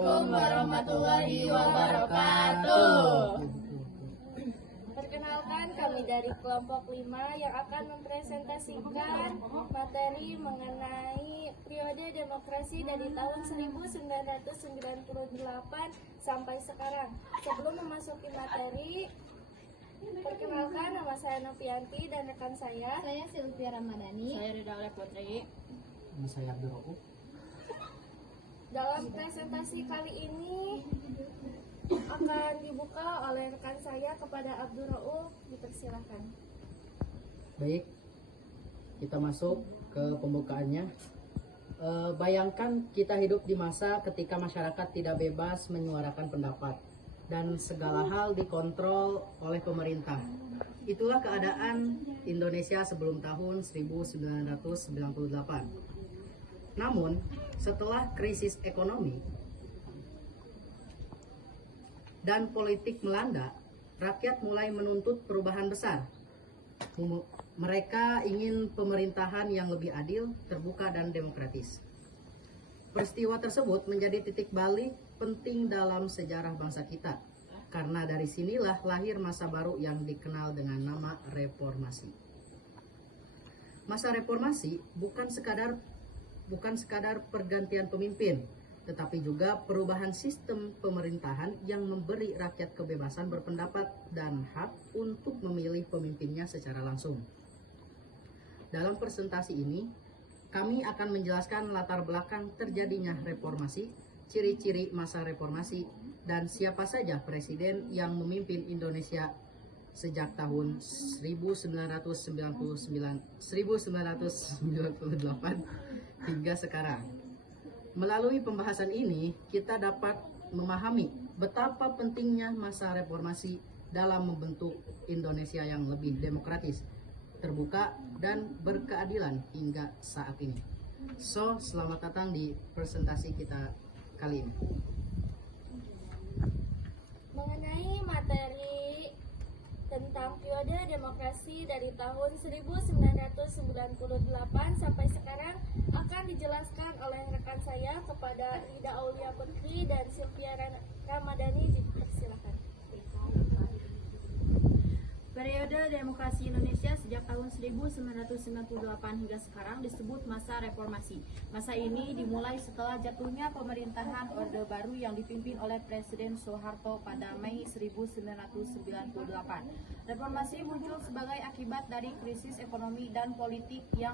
Assalamualaikum warahmatullahi wabarakatuh. Perkenalkan, kami dari kelompok 5 yang akan mempresentasikan materi mengenai periode demokrasi dari tahun 1998 sampai sekarang. Sebelum memasuki materi, perkenalkan, nama saya Novianti dan rekan saya Sylvia Ramadhani. Saya Rida Oleh Putri. Saya Abdul Rauf. Dalam presentasi kali ini akan dibuka oleh rekan saya kepada Abdul Rauf. Dipersilakan. Baik, kita masuk ke pembukaannya. Bayangkan kita hidup di masa ketika masyarakat tidak bebas menyuarakan pendapat dan segala hal dikontrol oleh pemerintah. Itulah keadaan Indonesia sebelum tahun 1998. Namun, setelah krisis ekonomi dan politik melanda, rakyat mulai menuntut perubahan besar. Mereka ingin pemerintahan yang lebih adil, terbuka, dan demokratis. Peristiwa tersebut menjadi titik balik penting dalam sejarah bangsa kita, karena dari sinilah lahir masa baru yang dikenal dengan nama reformasi. Masa reformasi bukan sekadar pergantian pemimpin, tetapi juga perubahan sistem pemerintahan yang memberi rakyat kebebasan berpendapat dan hak untuk memilih pemimpinnya secara langsung. Dalam presentasi ini, kami akan menjelaskan latar belakang terjadinya reformasi, ciri-ciri masa reformasi, dan siapa saja presiden yang memimpin Indonesia sejak tahun 1998 hingga sekarang. Melalui pembahasan ini, kita dapat memahami betapa pentingnya masa reformasi dalam membentuk Indonesia yang lebih demokratis, terbuka, dan berkeadilan hingga saat ini. So, selamat datang di presentasi kita kali ini. Mengenai materi tentang periode demokrasi dari tahun 1998 sampai sekarang akan dijelaskan oleh rekan saya kepada Rida Aulia Putri dan Sylvia Ramadhani. Silakan. Periode demokrasi Indonesia sejak tahun 1998 hingga sekarang disebut masa reformasi. Masa ini dimulai setelah jatuhnya pemerintahan Orde Baru yang dipimpin oleh Presiden Soeharto pada Mei 1998. Reformasi muncul sebagai akibat dari krisis ekonomi dan politik yang